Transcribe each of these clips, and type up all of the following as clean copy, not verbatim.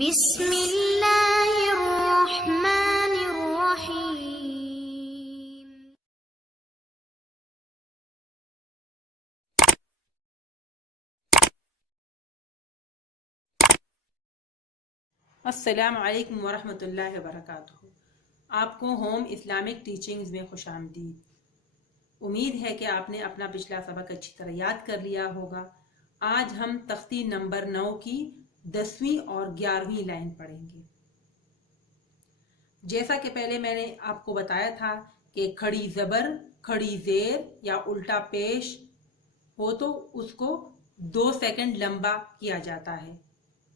بسم اللہ الرحمن الرحیم۔ السلام علیکم ورحمۃ اللہ وبرکاتہ۔ آپ کو ہوم اسلامک ٹیچنگز میں خوش آمدید۔ امید ہے کہ آپ نے اپنا پچھلا سبق اچھی طرح یاد کر لیا ہوگا۔ آج ہم تختی نمبر 9 کی 10ویں اور 11ویں لائن پڑھیں گے۔ جیسا کہ پہلے میں نے آپ کو بتایا تھا کہ کھڑی زبر، کھڑی زیر یا الٹا پیش ہو تو اس کو 2 سیکنڈ لمبا کیا جاتا ہے،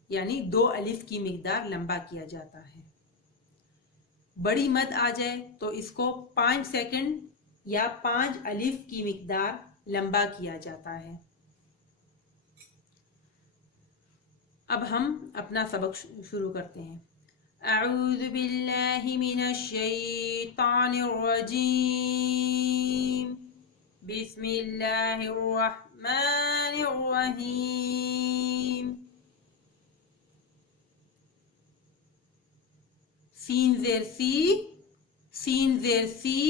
یعنی 2 الف کی مقدار لمبا کیا جاتا ہے۔ بڑی مد آ جائے تو اس کو 5 سیکنڈ یا 5 الف کی مقدار لمبا کیا جاتا ہے۔ اب ہم اپنا سبق شروع کرتے ہیں۔ اعوذ باللہ من الشیطان الرجیم، بسم اللہ الرحمن الرحیم۔ سین زیر سی، سین زیر سی،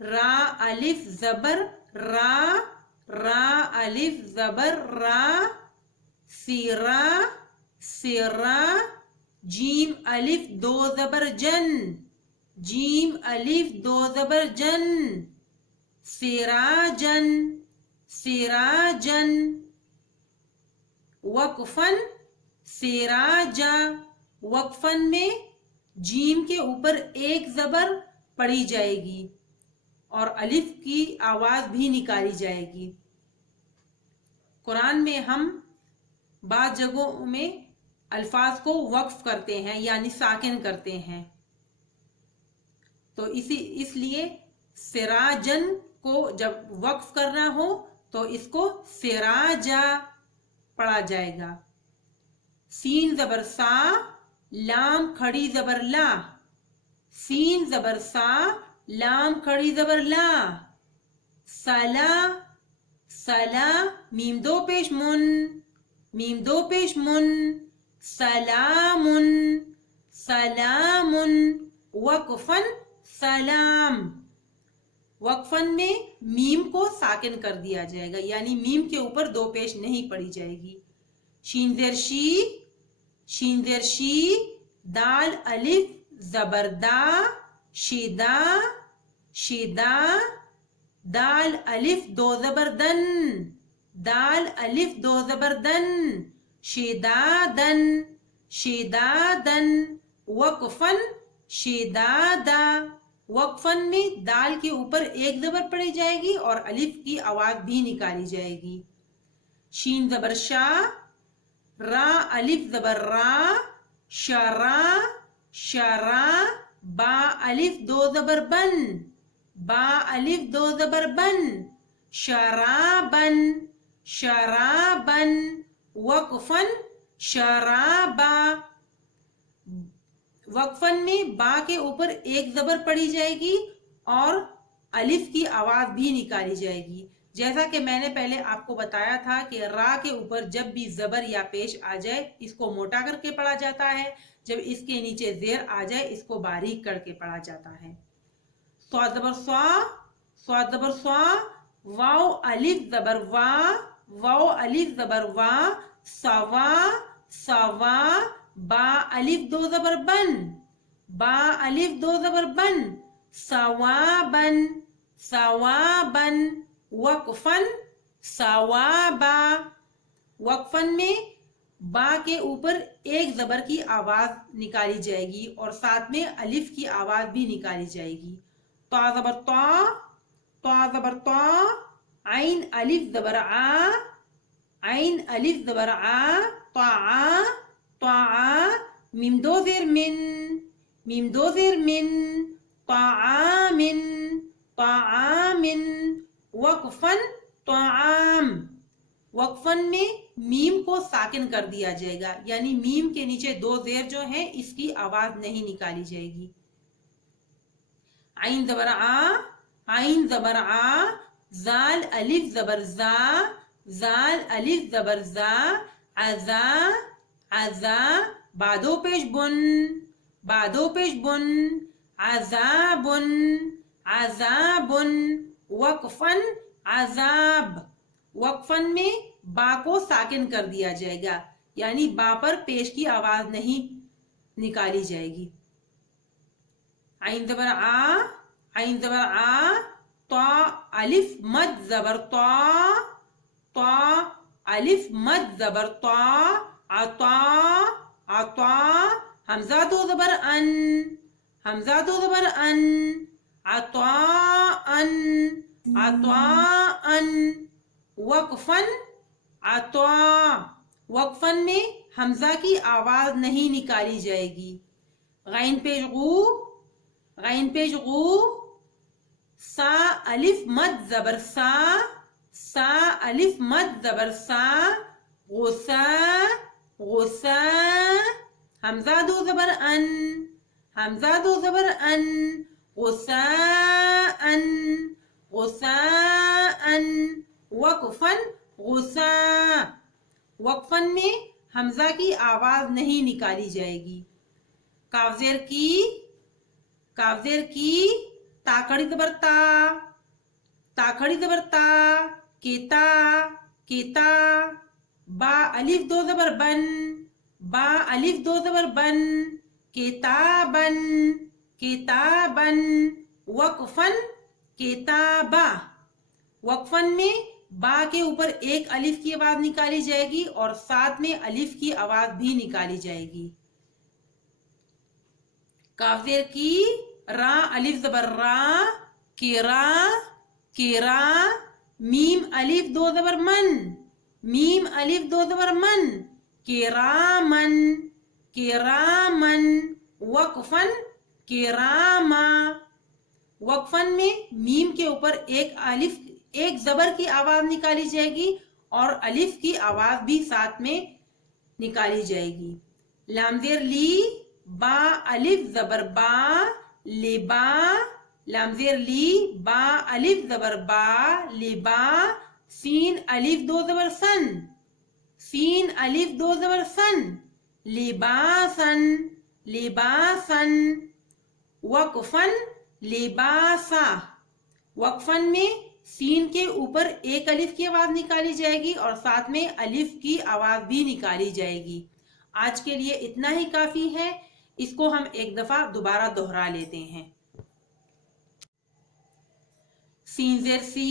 را الف زبر را، را الف زبر را، سیرا سیرا، جیم الف 2 زبر جن، جیم الف 2 زبر جن، سراجن سراجن، وقفن سراجا، وقفن میں جیم کے اوپر 1 زبر پڑی جائے گی اور الف کی آواز بھی نکالی جائے گی۔ قرآن میں ہم بعض جگہوں میں الفاظ کو وقف کرتے ہیں یعنی ساکن کرتے ہیں، تو اس لیے سراجن کو جب وقف کرنا ہو تو اس کو سراجا پڑھا جائے گا۔ سین زبر سا، لام کھڑی زبر لا، سین زبر سا، لام کھڑی زبر لا، سلا سلا، میم 2 پیش من، میم 2 پیش من، سلامن سلامن، وقفن سلام، وقفن میں میم کو ساکن کر دیا جائے گا، یعنی میم کے اوپر 2 پیش نہیں پڑی جائے گی۔ شین زیر شی، شین زیر شی، دال الف زبر دا، شدا شدا، دال الف 2 زبر دن، دال الف 2 زبر دن، شدادن شدادن، وقفن شدادا، وقفن میں دال کے اوپر 1 زبر پڑی جائے گی اور الف کی آواز بھی نکالی جائے گی۔ شین زبر شا، را الف زبر را، شرا شرا، با الف 2 زبر بن، با الف 2 زبر بن، شرابن شرابن، وقفن شرابا، وقفن میں با کے اوپر 1 زبر پڑی جائے گی اور الف کی آواز بھی نکالی جائے گی۔ جیسا کہ میں نے پہلے آپ کو بتایا تھا کہ را کے اوپر جب بھی زبر یا پیش آ جائے اس کو موٹا کر کے پڑھا جاتا ہے، جب اس کے نیچے زیر آ جائے اس کو باریک کر کے پڑھا جاتا ہے۔ صاد زبر صا، صاد زبر صا، واو الف زبر وا، واو الف زبر وا، سوا سوا، با الف 2 زبر بن، با الف 2 زبر بن، سوابن سوابن، وقفن سوابا، وقفن میں با کے اوپر 1 زبر کی آواز نکالی جائے گی اور ساتھ میں الف کی آواز بھی نکالی جائے گی۔ طا زبر طا، طا زبر طا، عین الف زبر آ، عین الف زبر آ، طاعا طاعا، میم 2 زیر من، میم 2 زیر من، طاعامن طاعامن، وقفن طعام، وقفن میں میم کو ساکن کر دیا جائے گا، یعنی میم کے نیچے 2 زیر جو ہیں اس کی آواز نہیں نکالی جائے گی۔ عین زبر آ، عین زبر آ، زال الف زبر زا، زال الف زبر زا، عزا عزا، بادو پیش بن، بادو پیش بن، عذاب، عذاب، وقفن عذاب، وقفن میں با کو ساکن کر دیا جائے گا، یعنی با پر پیش کی آواز نہیں نکالی جائے گی. عین زبر آ، عین زبر آ، طا الف مد زبر طا، طا الف مد زبر طا، عطا، عطا، حمزہ دو زبر ان، حمزہ دو زبر ان، عطا ان، عطا ان، وقفن عطا، وقفن میں حمزہ کی آواز نہیں نکالی جائے گی. غین پیش غو، غین پیش غو، سا الف مد زبر سا، سا الف مد زبر سا، غسا، غسا، حمزہ دو زبر ان، حمزہ دو زبر ان، غسا ان، غسا ان، وقفن غسا، وقفن میں حمزہ کی آواز نہیں نکالی جائے گی. کاف زیر کی، کاف زیر کی، تا کھڑی زبر تا، تا کھڑی زبر تا، کیتا، کیتا، با الف دو زبر بن، با الف دو زبر بن، کتابن، کتابن، وقفن کتابا، وقفن میں با کے اوپر ایک الف کی آواز نکالی جائے گی اور ساتھ میں الف کی آواز بھی نکالی جائے گی. کاف زیر کی، را الف زبر را، کیرا، کیرا، میم الف دو زبر من، میم الف دو زبر من، کرامن، کرامن، وقفن کراما، وقفن میں میم کے اوپر ایک الف، ایک زبر کی آواز نکالی جائے گی اور الف کی آواز بھی ساتھ میں نکالی جائے گی. لام زیر لی، با الف زبر با، لبا، لام زیر لی، با الف زبر با، لبا، سین الف دو زبر سن، سین الف دو زبر سن، لباسن، لباسن، وقفن لباسا، وقفن میں سین کے اوپر ایک الف کی آواز نکالی جائے گی اور ساتھ میں الف کی آواز بھی نکالی جائے گی. آج کے لیے اتنا ہی کافی ہے، اس کو ہم ایک دفعہ دوبارہ دہرا لیتے ہیں. سین زیر سی،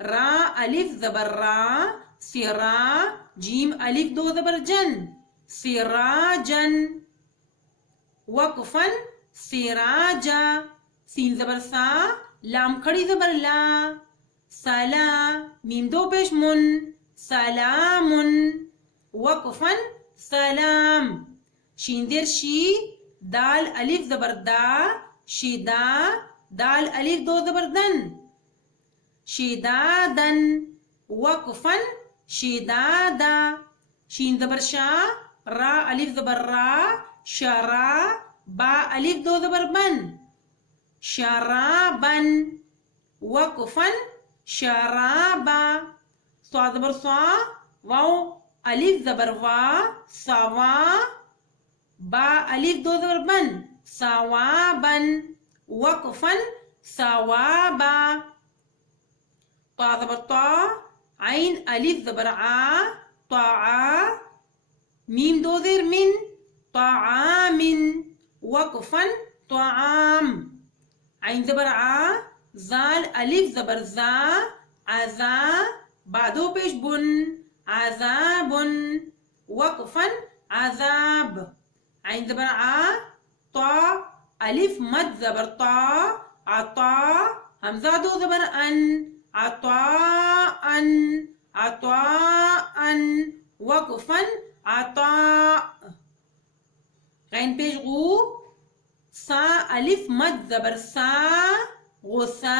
را الف زبر را، سرا، جیم الف دو زبر جن، سراجن، وقفن سراجا، سین زبر سا، لام کھڑی زبر لا، سلا، میم دو پیش من، سلامن، وقفن سلام. شین زیر شی، دال الف زبر دا، شدا، دال الف دو زبر دن، شدادن، وقفن شدادا. شین زبر شا، را الف زبر را، شرا، با الف دو زبر بن، شرابن، وقفن شرابا. صاد زبر صا، واو الف زبر وا، سوا، با الف دو زبر بن، سوابن، وقفن سوابا. طا زبر طا، عین الف زبر آ، طاعا، میم دو زیر من، طعامن، وقفن طعام. عین زبر آ، زال الف زبر زا، عزا، با دو پیش بن، عذابن، وقفن عذاب. عین زبر آ، طا الف مد زبر طا، عطا، حمزہ دو زبر ان، عطاءن، عطاءن، وقفن عطاء. غین پیش غو، سا الف مد زبر سا، غسا،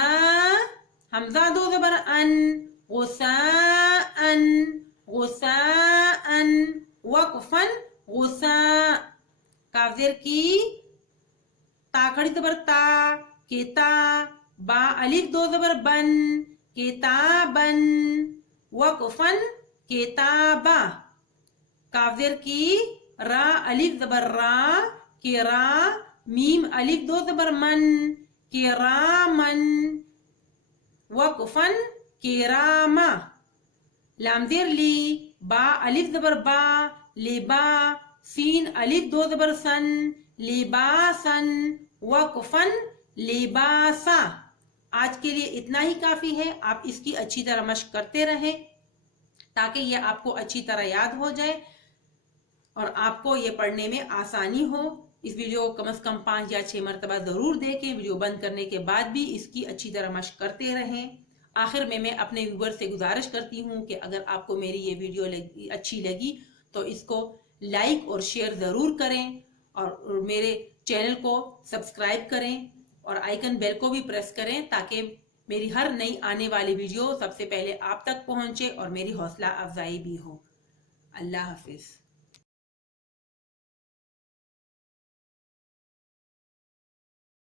حمزہ دو زبر ان، غساءن، غساءن، وقفن غساء. کاف زیر کی، تا کھڑی زبر تا، کیتا، با الف دو زبر بن، کتابن، وقفن کتابا. کاف زیر کی، را الف زبر را کہ را، میم الف دو زبر من کہ رامن، وقفن کہ راما، لام زیر لی، با الف زبر با لبا، سین الف دو زبر سن لباسن، وقفن لباسا۔ آج کے لیے اتنا ہی کافی ہے، آپ اس کی اچھی طرح مشق کرتے رہیں تاکہ یہ آپ کو اچھی طرح یاد ہو جائے اور آپ کو یہ پڑھنے میں آسانی ہو۔ اس ویڈیو کو کم از کم 5 یا 6 مرتبہ ضرور دیکھیں، ویڈیو بند کرنے کے بعد بھی اس کی اچھی طرح مشق کرتے رہیں۔ آخر میں اپنے ویور سے گزارش کرتی ہوں کہ اگر آپ کو میری یہ ویڈیو اچھی لگی تو اس کو لائک اور شیئر ضرور کریں اور میرے چینل کو سبسکرائب کریں اور آئیکن بیل کو بھی پریس کریں تاکہ میری ہر نئی آنے والی ویڈیو سب سے پہلے آپ تک پہنچے اور میری حوصلہ افزائی بھی ہو۔ اللہ حافظ۔